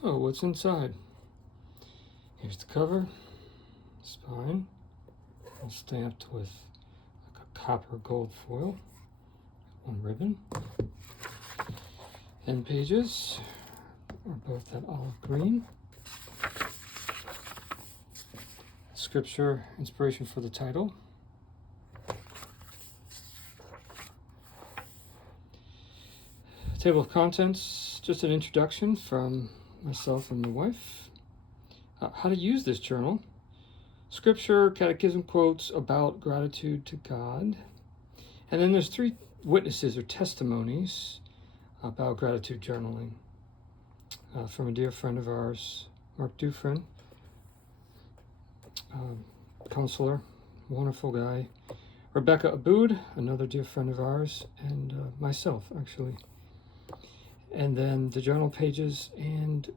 So what's inside? Here's the cover, spine, and stamped with like a copper gold foil, one ribbon. End pages are both that olive green. Scripture inspiration for the title. Table of contents, just an introduction from myself and my wife. How to use this journal. Scripture, catechism quotes about gratitude to God. And then there's 3 witnesses or testimonies about gratitude journaling from a dear friend of ours, Mark Dufresne, counselor, wonderful guy. Rebecca Aboud, another dear friend of ours, and myself, actually. And then the journal pages and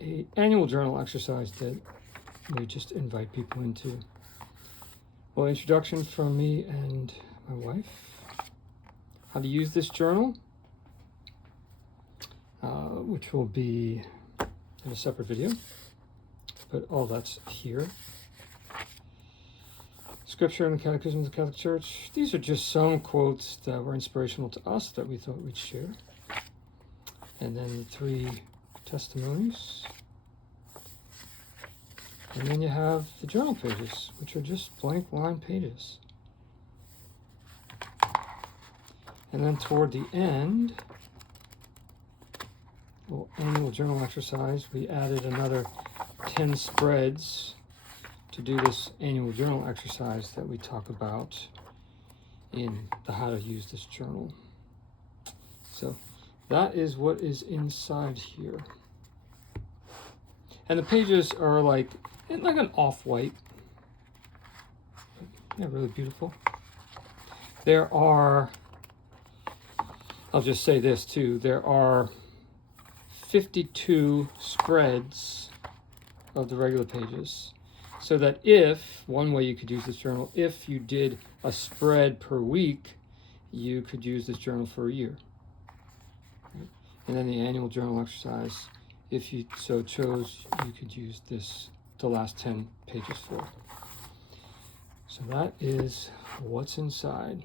an annual journal exercise that we just invite people into. Well, introduction from me and my wife. How to use this journal, which will be in a separate video, but all that's here. Scripture and the Catechism of the Catholic Church. These are just some quotes that were inspirational to us that we thought we'd share. And then the 3 testimonies. And then you have the journal pages, which are just blank line pages. And then toward the end, annual journal exercise, we added another 10 spreads to do this annual journal exercise that we talk about in the How to Use This Journal. So that is what is inside here. And the pages are like an off-white. Yeah, really beautiful. There are, I'll just say this too, there are 52 spreads of the regular pages. So that if, one way you could use this journal, if you did a spread per week, you could use this journal for a year. And then the annual journal exercise, if you so chose, you could use this, the last 10 pages for. So that is what's inside.